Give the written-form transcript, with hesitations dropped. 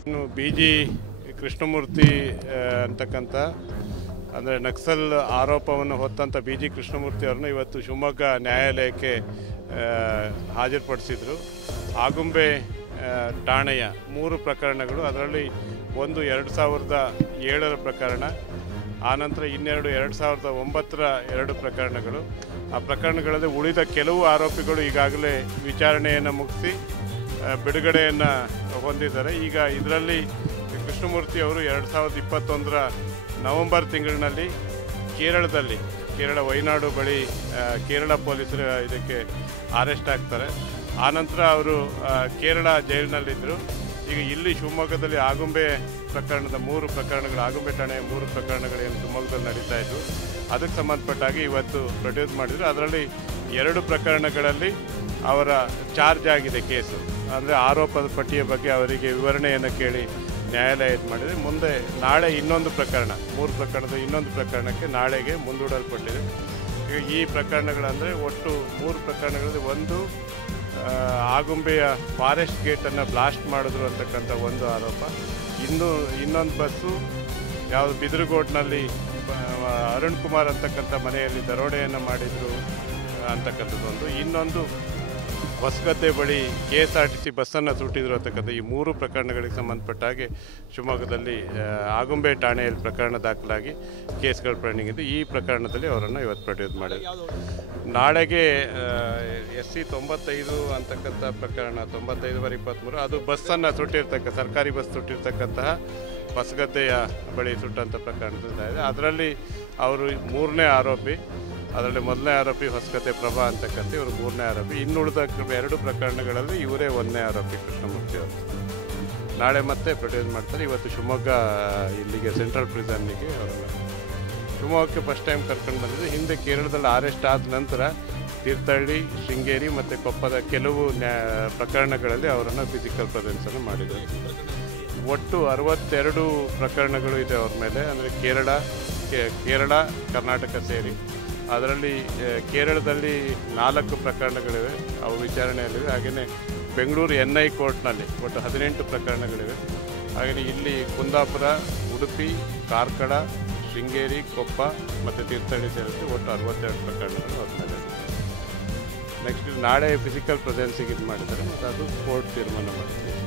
ಇನ್ನು BG ಕೃಷ್ಣಮೂರ್ತಿ ಅಂತಕ್ಕಂಥ ಅಂದರೆ ನಕ್ಸಲ್ ಆರೋಪವನ್ನು ಹೊತ್ತಂಥ BG ಕೃಷ್ಣಮೂರ್ತಿ ಅವರನ್ನು ಇವತ್ತು ಶಿವಮೊಗ್ಗ ನ್ಯಾಯಾಲಯಕ್ಕೆ ಹಾಜರುಪಡಿಸಿದರು. ಆಗುಂಬೆ ಠಾಣೆಯ 3 ಪ್ರಕರಣಗಳು, ಅದರಲ್ಲಿ ಒಂದು 2007ರ ಪ್ರಕರಣ, ಆನಂತರ ಇನ್ನೆರಡು 2009ರ 2 ಪ್ರಕರಣಗಳು. ಆ ಪ್ರಕರಣಗಳಲ್ಲಿ ಉಳಿದ ಕೆಲವು ಆರೋಪಿಗಳು ಈಗಾಗಲೇ ವಿಚಾರಣೆಯನ್ನು ಮುಗಿಸಿ ಬಿಡುಗಡೆಯನ್ನು ಹೊಂದಿದ್ದಾರೆ. ಈಗ ಇದರಲ್ಲಿ ಕೃಷ್ಣಮೂರ್ತಿ ಅವರು 2021ರ ನವೆಂಬರ್ ತಿಂಗಳಿನಲ್ಲಿ ಕೇರಳ ವೈನಾಡು ಬಳಿ ಕೇರಳ ಪೊಲೀಸರು ಇದಕ್ಕೆ ಅರೆಸ್ಟ್ ಆಗ್ತಾರೆ. ಆನಂತರ ಅವರು ಕೇರಳ ಜೈಲಿನಲ್ಲಿದ್ದರು. ಈಗ ಇಲ್ಲಿ ಶಿವಮೊಗ್ಗದಲ್ಲಿ ಆಗುಂಬೆ ಪ್ರಕರಣದ 3 ಪ್ರಕರಣಗಳು, ಆಗುಂಬೆ ಠಾಣೆಯ 3 ಪ್ರಕರಣಗಳೇನು ಶಿವಮೊಗ್ಗದಲ್ಲಿ ನಡೀತಾ ಇದ್ವು, ಅದಕ್ಕೆ ಸಂಬಂಧಪಟ್ಟಾಗಿ ಇವತ್ತು ಪ್ರೊಡ್ಯೂಸ್ ಮಾಡಿದರು. ಅದರಲ್ಲಿ 2 ಪ್ರಕರಣಗಳಲ್ಲಿ ಅವರ ಚಾರ್ಜ್ ಆಗಿದೆ ಕೇಸು. ಅಂದರೆ ಆರೋಪದ ಪಟ್ಟಿಯ ಬಗ್ಗೆ ಅವರಿಗೆ ವಿವರಣೆಯನ್ನು ಕೇಳಿ ನ್ಯಾಯಾಲಯ ಇದು ಮಾಡಿದೆ. ಮುಂದೆ ನಾಳೆ ಇನ್ನೊಂದು ಪ್ರಕರಣ, 3 ಪ್ರಕರಣದ ಇನ್ನೊಂದು ಪ್ರಕರಣಕ್ಕೆ ನಾಳೆಗೆ ಮುಂದೂಡಲ್ಪಟ್ಟಿದೆ. ಈಗ ಈ ಪ್ರಕರಣಗಳಂದರೆ ಒಟ್ಟು 3 ಪ್ರಕರಣಗಳಲ್ಲಿ ಒಂದು ಆಗುಂಬೆಯ ಫಾರೆಸ್ಟ್ ಗೇಟನ್ನು ಬ್ಲಾಸ್ಟ್ ಮಾಡಿದ್ರು ಅಂತಕ್ಕಂಥ ಒಂದು ಆರೋಪ, ಇನ್ನೊಂದು ಬಸ್ಸು ಯಾವುದು ಬಿದಿರುಗೋಡ್ನಲ್ಲಿ ಅರುಣ್ ಕುಮಾರ್ ಅಂತಕ್ಕಂಥ ಮನೆಯಲ್ಲಿ ದರೋಡೆಯನ್ನು ಮಾಡಿದರು ಅಂತಕ್ಕಂಥದ್ದೊಂದು, ಇನ್ನೊಂದು ಹೊಸಗದ್ದೆ ಬಳಿ KSRTC ಬಸ್ಸನ್ನು ಸುಟ್ಟಿದ್ರು ಅಂತಕ್ಕಂಥ ಈ 3 ಪ್ರಕರಣಗಳಿಗೆ ಸಂಬಂಧಪಟ್ಟ ಹಾಗೆ ಶಿವಮೊಗ್ಗದಲ್ಲಿ ಆಗುಂಬೆ ಠಾಣೆಯಲ್ಲಿ ಪ್ರಕರಣ ದಾಖಲಾಗಿ ಕೇಸ್ಗಳು ಪೆಂಡಿಂಗ್ ಇದ್ದು, ಈ ಪ್ರಕರಣದಲ್ಲಿ ಅವರನ್ನು ಇವತ್ತು ಪ್ರೊಡ್ಯೂಸ್ ಮಾಡಿದ್ರು. ನಾಳೆಗೆ SC 95 ಅಂತಕ್ಕಂಥ ಪ್ರಕರಣ 95/23, ಅದು ಬಸ್ಸನ್ನು ಸರ್ಕಾರಿ ಬಸ್ ಸುಟ್ಟಿರ್ತಕ್ಕಂತಹ ಹೊಸಗದ್ದೆಯ ಬಳಿ ಸುಟ್ಟಂಥ ಪ್ರಕರಣದಿಂದ ಇದೆ. ಅದರಲ್ಲಿ ಅವರು 3ನೇ ಆರೋಪಿ. ಅದರಲ್ಲಿ ಮೊದಲನೇ ಆರೋಪಿ ಹೊಸಗದ್ದೆ ಪ್ರಭಾ ಅಂತಕ್ಕಂಥ, ಇವರು 3ನೇ ಆರೋಪಿ. ಇನ್ನುಳಿದ 2 ಪ್ರಕರಣಗಳಲ್ಲಿ ಇವರೇ 1ನೇ ಆರೋಪಿ ಕೃಷ್ಣಮೂರ್ತಿ ಅವರು. ನಾಳೆ ಮತ್ತೆ ಪ್ರೊಡ್ಯೂಸ್ ಮಾಡ್ತಾರೆ. ಇವತ್ತು ಶಿವಮೊಗ್ಗ ಇಲ್ಲಿಗೆ ಸೆಂಟ್ರಲ್ ಪ್ರಿಸನ್ನಿಗೆ ಅವರನ್ನು ಶಿವಮೊಗ್ಗಕ್ಕೆ ಫಸ್ಟ್ ಟೈಮ್ ಕರ್ಕೊಂಡು ಬಂದಿದ್ದು. ಹಿಂದೆ ಕೇರಳದಲ್ಲಿ ಅರೆಸ್ಟ್ ಆದ ನಂತರ ತೀರ್ಥಹಳ್ಳಿ, ಶೃಂಗೇರಿ ಮತ್ತು ಕೊಪ್ಪದ ಕೆಲವು ಪ್ರಕರಣಗಳಲ್ಲಿ ಅವರನ್ನು ಫಿಸಿಕಲ್ ಪ್ರೆಸೆನ್ಸನ್ನು ಮಾಡಿದ್ದಾರೆ. ಒಟ್ಟು 62 ಪ್ರಕರಣಗಳು ಇದೆ ಅವ್ರ ಮೇಲೆ. ಅಂದರೆ ಕೇರಳ ಕರ್ನಾಟಕ ಸೇರಿ ಅದರಲ್ಲಿ ಕೇರಳದಲ್ಲಿ 4 ಪ್ರಕರಣಗಳಿವೆ, ಅವು ವಿಚಾರಣೆಯಲ್ಲಿವೆ. ಹಾಗೆಯೇ ಬೆಂಗಳೂರು NI ಕೋರ್ಟ್ನಲ್ಲಿ ಒಟ್ಟು 18 ಪ್ರಕರಣಗಳಿವೆ. ಹಾಗೆಯೇ ಇಲ್ಲಿ ಕುಂದಾಪುರ, ಉಡುಪಿ, ಕಾರ್ಕಳ, ಶೃಂಗೇರಿ, ಕೊಪ್ಪ ಮತ್ತು ತೀರ್ಥಹಳ್ಳಿ ಸೇರಿಸಿ ಒಟ್ಟು 62 ಪ್ರಕರಣಗಳು ಅವ್ರ ಮೇಲೆ. ನೆಕ್ಸ್ಟ್ ನಾಳೆ ಫಿಸಿಕಲ್ ಪ್ರೆಸೆನ್ಸಿಗೆ ಇದು ಮಾಡಿದ್ದಾರೆ ಮತ್ತು ಅದು ಕೋರ್ಟ್ ತೀರ್ಮಾನ ಮಾಡ್ತಾರೆ.